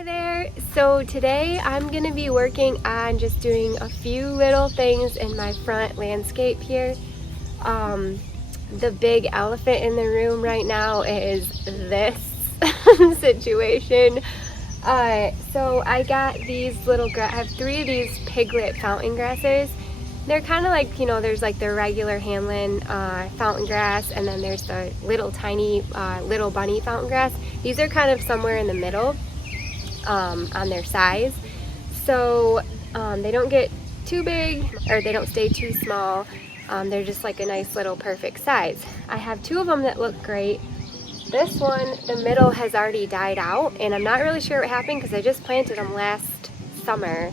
Hi there! So today I'm going to be working on just doing a few little things in my front landscape here. The big elephant in the room right now is this situation. So I got these little I have 3 of these piglet fountain grasses. They're kind of like, there's like the regular Hamlin fountain grass, and then there's the little tiny little bunny fountain grass. These are kind of somewhere in the middle on their size. So they don't get too big, or they don't stay too small. They're just like a nice little perfect size. I have 2 of them that look great. This one, the middle has already died out, and I'm not really sure what happened because I just planted them last summer.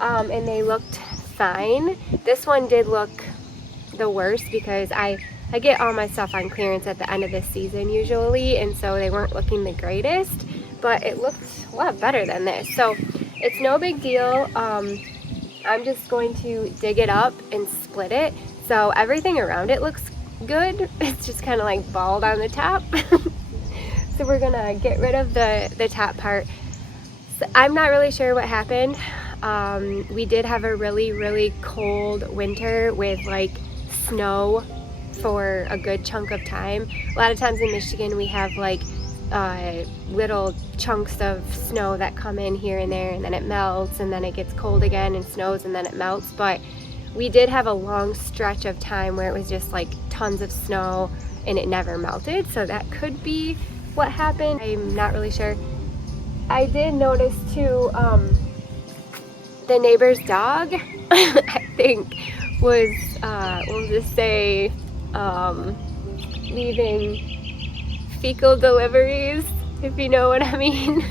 And they looked fine. This one did look the worst because I get all my stuff on clearance at the end of this season usually, and so they weren't looking the greatest, but it looked a lot better than this. So it's no big deal. I'm just going to dig it up and split it. So everything around it looks good. It's just kind of like bald on the top. So we're gonna get rid of the top part. So I'm not really sure what happened. We did have a really cold winter with like snow for a good chunk of time. A lot of times in Michigan we have like little chunks of snow that come in here and there, and then it melts, and then it gets cold again and snows, and then it melts. But we did have a long stretch of time where it was just like tons of snow and it never melted, so that could be what happened. I'm not really sure. I did notice too, the neighbor's dog I think was we'll just say leaving fecal deliveries, if you know what I mean.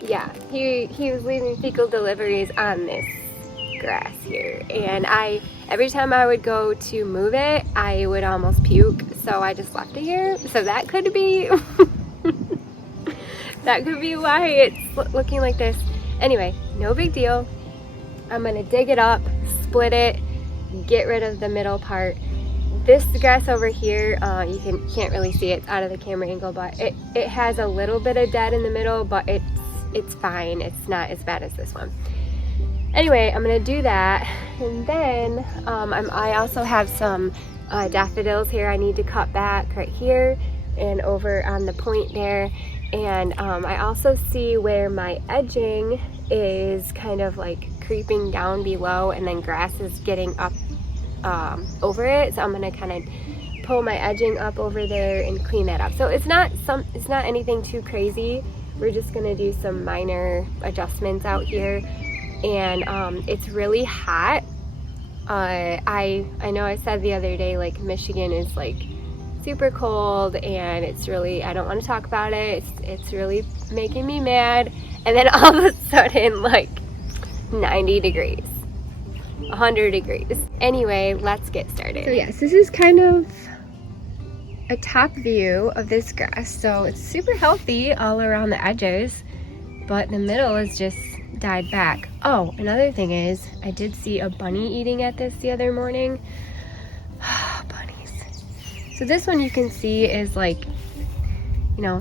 Yeah, he was leaving fecal deliveries on this grass here, and every time I would go to move it, I would almost puke, so I just left it here. So that could be that could be why it's looking like this. Anyway, no big deal. I'm gonna dig it up, split it, get rid of the middle part. This grass over here, you can't really see it, it's out of the camera angle, but it has a little bit of dead in the middle, but it's fine. It's not as bad as this one. Anyway, I'm gonna do that, and then I also have some daffodils here I need to cut back right here and over on the point there. And I also see where my edging is kind of like creeping down below, and then grass is getting up over it. So I'm gonna kind of pull my edging up over there and clean that up. So it's not anything too crazy. We're just gonna do some minor adjustments out here. And it's really hot. I know I said the other day, like, Michigan is like super cold, and it's really, I don't want to talk about it. It's really making me mad. And then all of a sudden, like 90 degrees, 100 degrees. Anyway, let's get started. So yes, this is kind of a top view of this grass. So it's super healthy all around the edges, but the middle is just died back. Oh, another thing is, I did see a bunny eating at this the other morning. Bunnies. So this one you can see is like,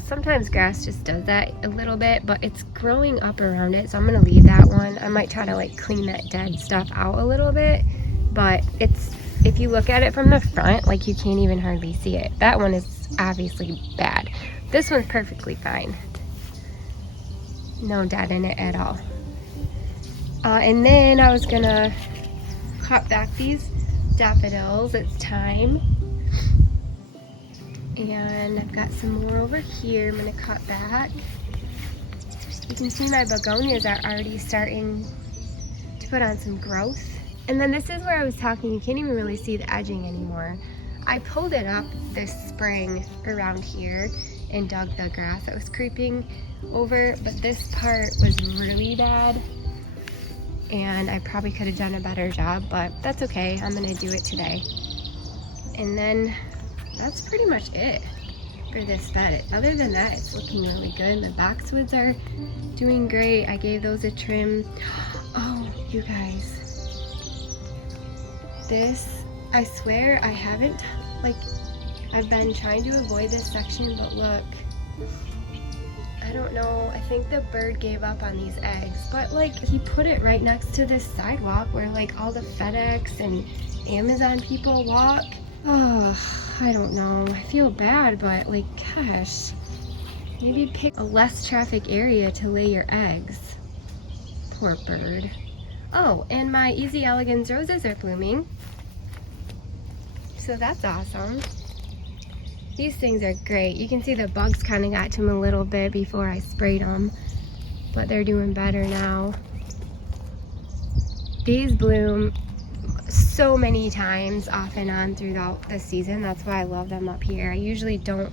sometimes grass just does that a little bit, but it's growing up around it, so I'm gonna leave that one. I might try to like clean that dead stuff out a little bit, but if you look at it from the front, like, you can't even hardly see it. That one is obviously bad. This one's perfectly fine. No dead in it at all. And then I was gonna cut back these daffodils. It's time. And I've got some more over here I'm gonna cut back. You can see my begonias are already starting to put on some growth. And then this is where I was talking, you can't even really see the edging anymore. I pulled it up this spring around here and dug the grass that was creeping over, but this part was really bad, and I probably could have done a better job, but that's okay. I'm gonna do it today. And then that's pretty much it for this bed. Other than that, it's looking really good. The boxwoods are doing great. I gave those a trim. Oh, you guys, this, I swear I haven't, like, I've been trying to avoid this section, but look, don't know. I think the bird gave up on these eggs, but like he put it right next to this sidewalk where like all the FedEx and Amazon people walk. Oh, I don't know. I feel bad, but like, gosh, maybe pick a less traffic area to lay your eggs. Poor bird. Oh, and my Easy Elegance roses are blooming. So that's awesome. These things are great. You can see the bugs kind of got to them a little bit before I sprayed them, but they're doing better now. These bloom so many times off and on throughout the season. That's why I love them up here. I usually don't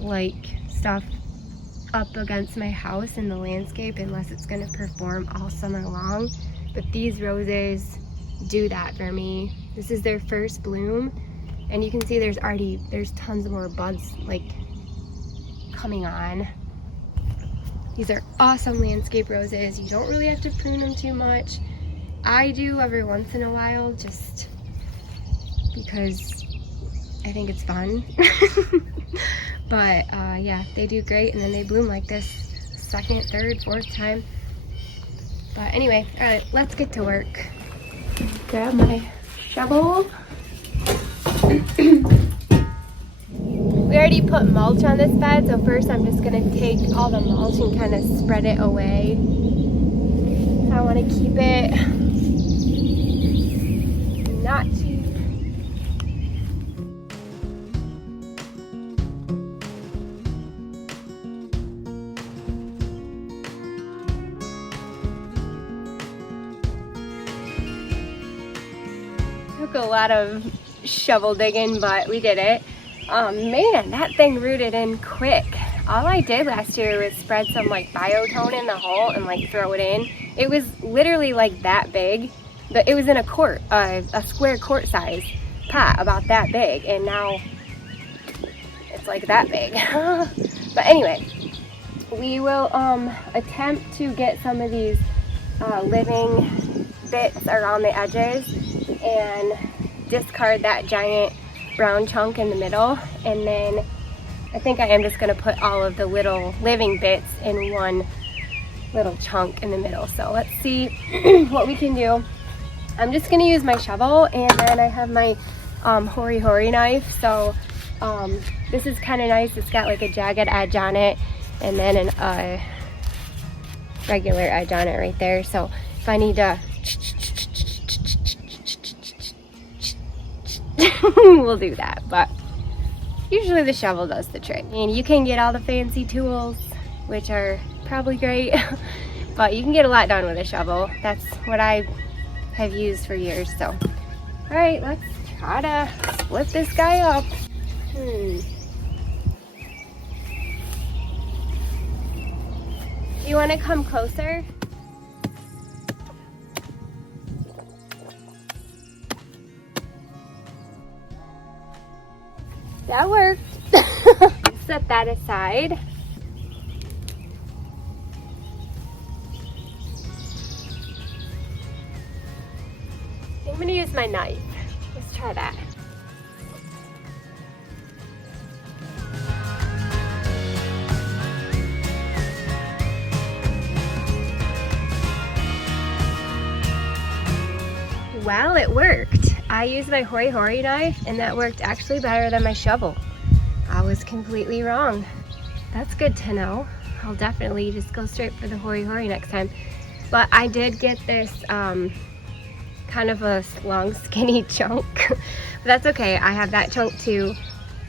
like stuff up against my house in the landscape unless it's going to perform all summer long, but these roses do that for me. This is their first bloom, and you can see there's tons more buds like coming on. These are awesome landscape roses. You don't really have to prune them too much. I do every once in a while just because I think it's fun. But yeah, they do great, and then they bloom like this second, third, fourth time. But anyway, all right, let's get to work. Grab my shovel. We already put mulch on this bed, so first I'm just gonna take all the mulch and kind of spread it away. I want to keep it not too. Took a lot of shovel digging, but we did it. Man, that thing rooted in quick. All I did last year was spread some like biotone in the hole and like throw it in. It was literally like that big. It was in a quart, a square quart size pot, about that big, and now it's like that big. But anyway, we will attempt to get some of these living bits around the edges and discard that giant brown chunk in the middle, and then I think I am just going to put all of the little living bits in one little chunk in the middle. So let's see what we can do. I'm just going to use my shovel, and then I have my Hori knife. So this is kind of nice. It's got like a jagged edge on it, and then a regular edge on it right there. So if I need to we'll do that, but usually the shovel does the trick. And you can get all the fancy tools, which are probably great, but you can get a lot done with a shovel. That's what I have used for years. So all right, let's try to split this guy up. You want to come closer? That worked. Set that aside. I'm going to use my knife. Let's try that. Well, it worked. I used my Hori knife, and that worked actually better than my shovel. I was completely wrong. That's good to know. I'll definitely just go straight for the Hori next time. But I did get this kind of a long, skinny chunk. But that's okay. I have that chunk too,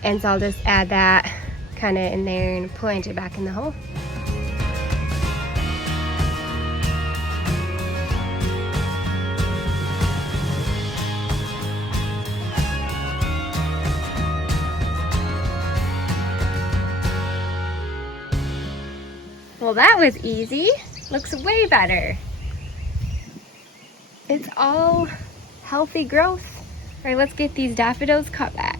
and so I'll just add that kind of in there and plant it back in the hole. Well, that was easy. Looks way better. It's all healthy growth. All right, let's get these daffodils cut back.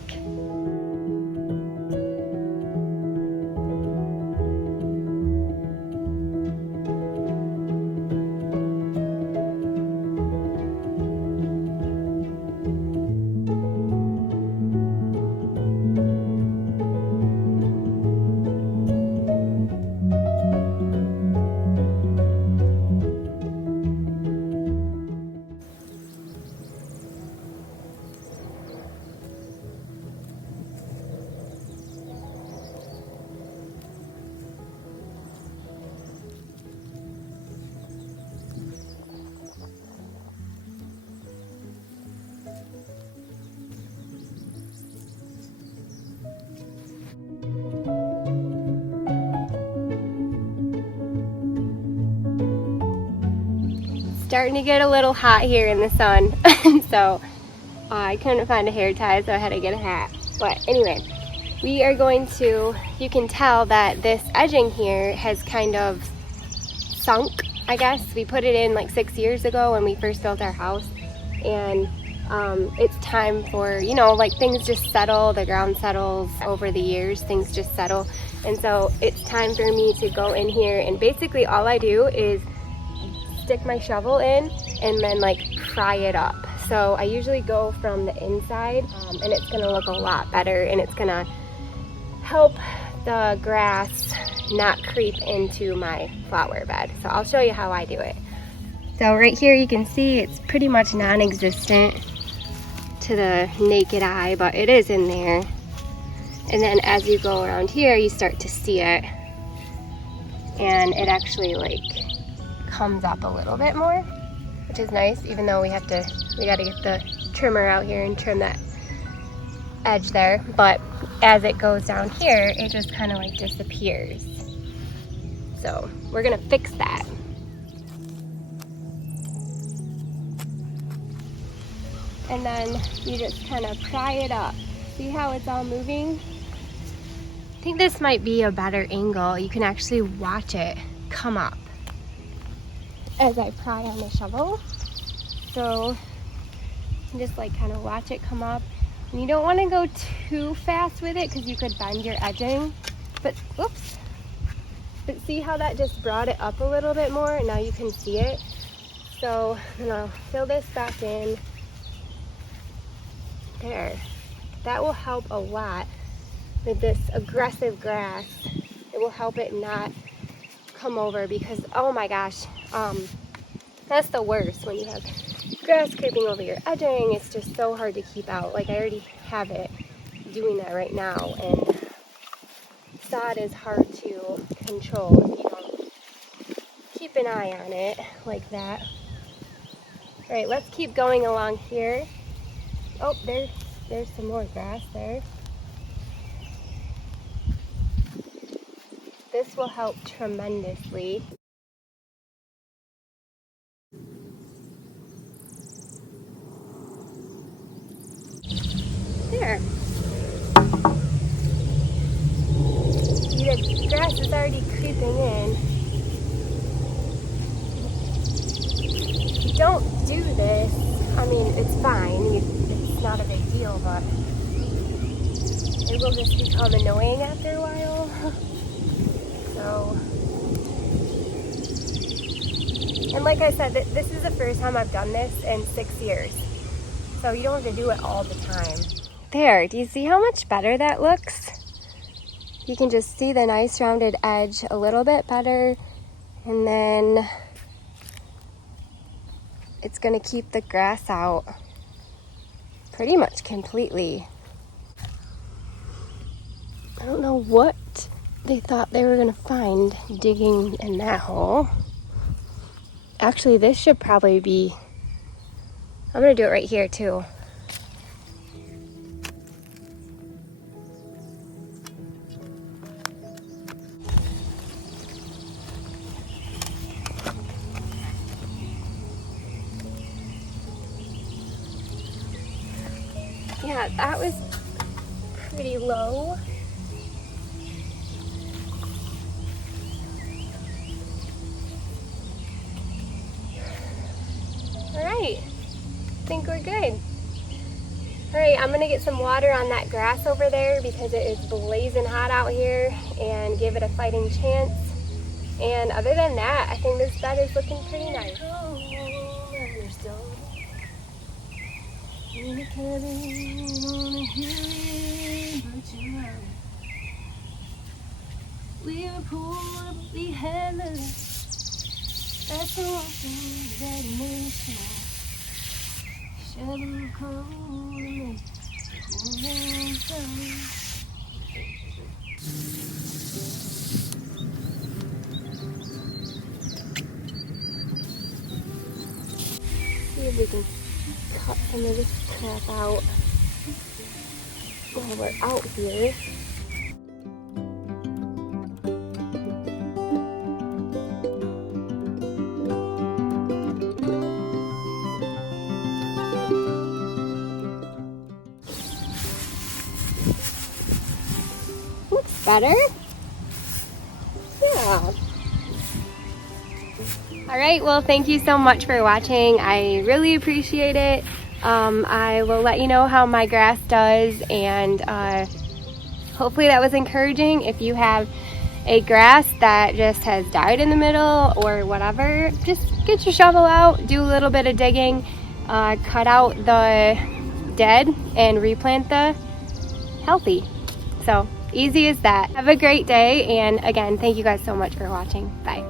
starting to get a little hot here in the sun. So I couldn't find a hair tie, so I had to get a hat. But anyway, we are going to, you can tell that this edging here has kind of sunk, I guess. We put it in like 6 years ago when we first built our house, and it's time for, you know, like things just settle, the ground settles over the years, things just settle. And so it's time for me to go in here, and basically all I do is stick my shovel in and then like pry it up. So I usually go from the inside, and it's gonna look a lot better, and it's gonna help the grass not creep into my flower bed. So I'll show you how I do it. So right here you can see it's pretty much non-existent to the naked eye, but it is in there. And then as you go around here, you start to see it, and it actually like comes up a little bit more, which is nice, even though we gotta get the trimmer out here and trim that edge there. But as it goes down here, it just kind of like disappears. So we're gonna fix that. And then you just kind of pry it up. See how it's all moving? I think this might be a better angle. You can actually watch it come up as I pry on the shovel. So you just like kind of watch it come up. And you don't want to go too fast with it because you could bend your edging. But whoops. But see how that just brought it up a little bit more, and now you can see it. So I'm gonna fill this back in. There. That will help a lot with this aggressive grass. It will help it not come over, because oh my gosh, that's the worst when you have grass creeping over your edging. It's just so hard to keep out. Like I already have it doing that right now, and sod is hard to control if you don't keep an eye on it like that. All right, let's keep going along here. Oh, there's some more grass there. This will help tremendously. There. See, the grass is already creeping in. If you don't do this, I mean, it's fine. It's not a big deal, but it will just become annoying after a while. So, and like I said, this is the first time I've done this in 6 years. So you don't have to do it all the time. There, do you see how much better that looks? You can just see the nice rounded edge a little bit better, and then it's gonna keep the grass out pretty much completely. I don't know what they thought they were gonna find digging in that hole. Actually, this should probably be, I'm gonna do it right here too. Yeah, that was pretty low. All right, I think we're good. All right, I'm gonna get some water on that grass over there because it is blazing hot out here, and give it a fighting chance. And other than that, I think this bed is looking pretty nice. We were poor, but we had love. That's the one thing that makes me shovel cold and see if we can cut some of this crap out while we're out here. Better? Yeah. Alright, well thank you so much for watching. I really appreciate it. I will let you know how my grass does, and hopefully that was encouraging. If you have a grass that just has died in the middle or whatever, just get your shovel out, do a little bit of digging, cut out the dead and replant the healthy. So easy as that. Have a great day, and again, thank you guys so much for watching. Bye.